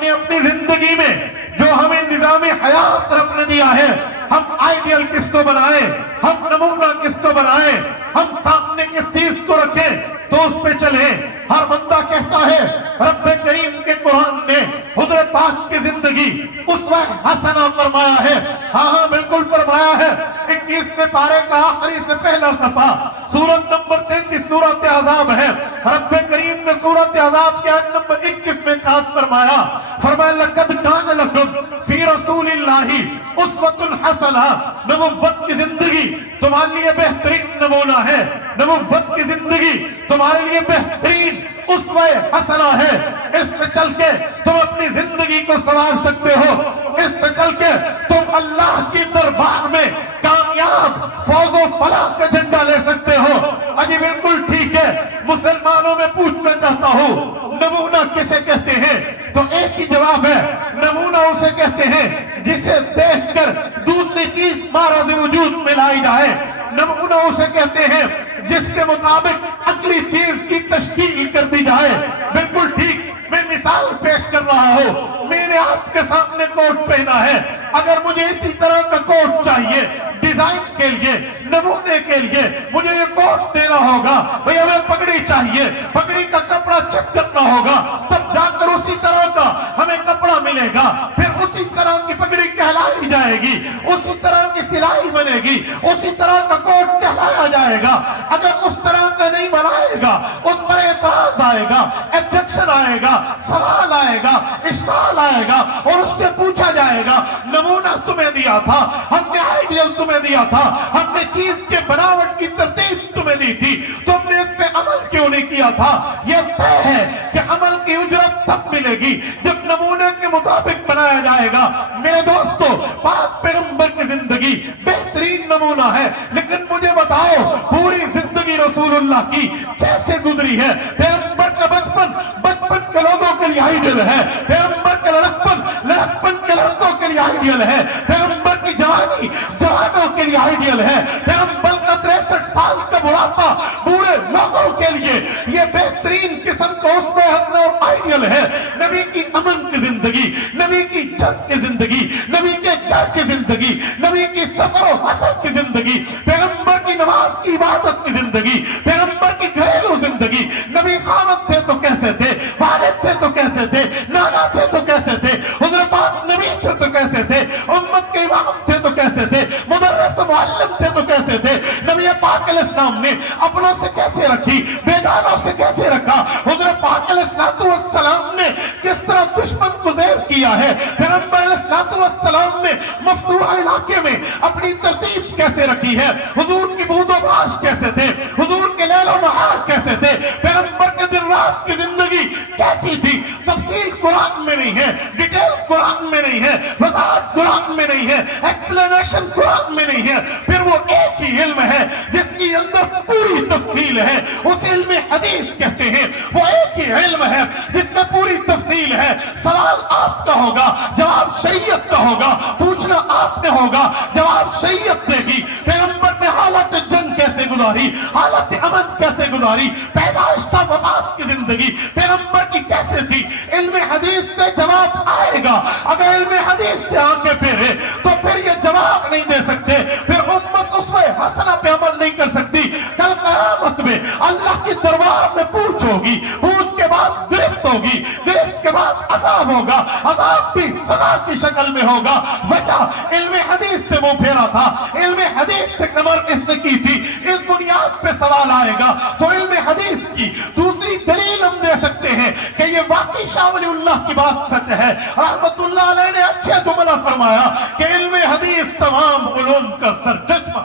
ہم نے اپنی زندگی میں جو ہمیں نظام حیات رب نے دیا ہے، ہم آئیڈیل کس کو بنائیں، ہم نمونہ کس کو بنائیں، ہم سامنے کس چیز کو رکھیں تو اس پہ چلیں۔ ہر بندہ کہتا ہے رب کریم کے قرآن نے حضور پاک کی زندگی اسوہ حسنہ فرمایا ہے۔ ہاں بالکل فرمایا ہے۔ 21ویں پارے کا آخری سے پہلا صفحہ سورت نمبر 33 سورت احزاب ہے۔ رب کریم نے سورت احزاب کے آیت نمبر 21 میں ارشاد فرمایا، لَقَدْ كَانَ لَكُمْ فِي رَسُولِ اللَّهِ أُسْوَةٌ حَسَنَةٌ۔ نبوت کی زندگی تمہارے لیے بہترین نمونہ ہے، نبوت کی زندگی تمہارے لیے بہترین اسوہ حسنہ ہے۔ اس پہ چل کے تم اپنی زندگی کو سنوار سکتے ہو، اس پہ چل کے تم اللہ کی دربار میں کامیاب فوز و فلاح کا جھنڈا لے سکتے ہو۔ اجی بالکل ٹھیک ہے، مسلمانوں میں پوچھنا چاہتا ہوں نمونہ کسے کہتے ہیں؟ تو ایک ہی جواب ہے، نمونہ اسے کہتے ہیں جسے دیکھ کر دوسری چیز معرض وجود میں لائی جائے۔ نمونہ اسے کہتے ہیں جس کے مطابق اگلی چیز کی تشکیل کر دی جائے۔ بالکل ٹھیک، میں مثال پیش کر رہا ہوں۔ میں نے آپ کے سامنے کوٹ پہنا ہے، اگر مجھے اسی طرح کا کوٹ چاہیے ڈیزائن کے لیے، نمونے کے لیے مجھے یہ کوٹ دینا ہوگا۔ بھئی ہمیں پگڑی چاہیے، پگڑی کا کپڑا چیک کرنا ہوگا، تب جا کر اسی طرح کا ہمیں کپڑا ملے گا، پھر اسی طرح کی پگڑی کہلائی جائے گی، اسی طرح کی سلائی بنے گی، اسی طرح کا کوٹ کہلایا جائے گا۔ اگر اس طرح کا نہیں بنائے گا، اس پر اعتراض آئے گا، ایبجیکشن آئے گا، سوال آئے گا، اشکال آئے گا، اور اس سے پوچھا جائے گا نمونہ تمہیں دیا تھا، ہم نے آئیڈیل تمہیں دیا تھا، ہم نے چیز کے بناوٹ کی ترتیب تمہیں دی تھی، تم نے اس پہ عمل کیوں نہیں کیا تھا؟ یہ طے ہے کہ عمل کی اجرت تب ملے گی جب نمونے کے مطابق بنایا جائے گا۔ میرے دوستو، پاک پیغمبر کی زندگی بہترین نمونہ ہے، لیکن مجھے بتاؤ پوری زندگی رسول اللہ کی کیسے گزری ہے؟ پیغمبر کا بچپن کے لوگوں کے لیے آئیڈیل ہے، پیغمبر کا لڑکپن کے لڑکوں کے لیے آئیڈیل ہے، پیغمبر کی جوانی جوانوں کے لیے آئیڈیل ہے، پیغمبر کا 63 سال کا بڑھاپا بوڑھے لوگوں کے لیے یہ بہترین قسم کا اسوہ حسنہ اور آئیڈیل ہے۔ نبی کی امن کی زندگی، نبی کی جنگ کی زندگی، نبی کے گھر کی زندگی، نبی کی سفر و حسر کی زندگی، پیغمبر کی نماز کی عبادت کی زندگی، پیغمبر کی گھریلو زندگی۔ نبی خامد تھے تو کیسے تھے، والد تھے تو کیسے تھے، نانا تھے تو کیسے تھے، حضور پاک نبی تھے تو کیسے تھے، امت کے امام تھے تو کیسے تھے، مدرس و معلم تھے تو کیسے تھے، نبی پاک علیہ السلام نے اپنوں سے کیسے رکھی، بیگانوں سے کیسے رکھا، حضور پاک علیہ السلام نے کس طرح دشمن کو زیر کیا ہے، پیغمبر علیہ السلام نے مفتوح علاقے میں اپنی ترتیب کیسے رکھی ہے، حضور کی بود و باش کیسے تھے، حضور کے لیل و نہار کیسے تھے، پیغمبر کے دن رات کی زندگی کیسی تھی، تفصیل قرآن میں نہیں ہے، ڈیٹیل قرآن میں نہیں ہے، وضاحت قرآن میں نہیں ہے، ایکسپلینیشن قرآن میں نہیں ہے۔ پھر وہ ایک ہی علم ہے جس کی اندر پوری تفصیل ہے، اس علم حدیث کہتے ہیں۔ وہ ایک ہی علم ہے جس میں پوری تفصیل ہے۔ سوال آپ کا ہوگا، جواب شریعت کا ہوگا، پوچھنا آپ نے ہوگا، جواب شریعت دے گی۔ پیغمبر نے حالت جنگ کیسے گزاری، حالت امن کیسے گزاری، پیدائش تا وفات کی زندگی پیغمبر کی کیسے تھی، علم حدیث سے جواب آئے گا۔ اگر علم حدیث سے آنکھیں پھیرے تو پھر یہ جواب نہیں دے سکتے، پھر امت اسوہ حسنہ پہ عمل نہیں کر سکتی۔ کل قیامت میں اللہ کی دربار میں پوچھ ہوگی، پوچھ کے بعد گرفت ہوگی، گرفت کے بعد عذاب ہوگا، عذاب بھی سزا کی شکل میں ہوگا۔ وجہ علم حدیث سے منہ پھیرا تھا، علم حدیث سے کمر اس نے کی تھی، اس بنیاد پہ سوال آئے گا۔ تو علم حدیث کی دوسری دلیل ہم دے سکتے ہیں کہ یہ واقعی شاہ ولی اللہ کی بات سچ ہے۔ رحمت اللہ علیہ نے اچھا جملہ فرمایا کہ علم حدیث تمام علوم کا سرچشمہ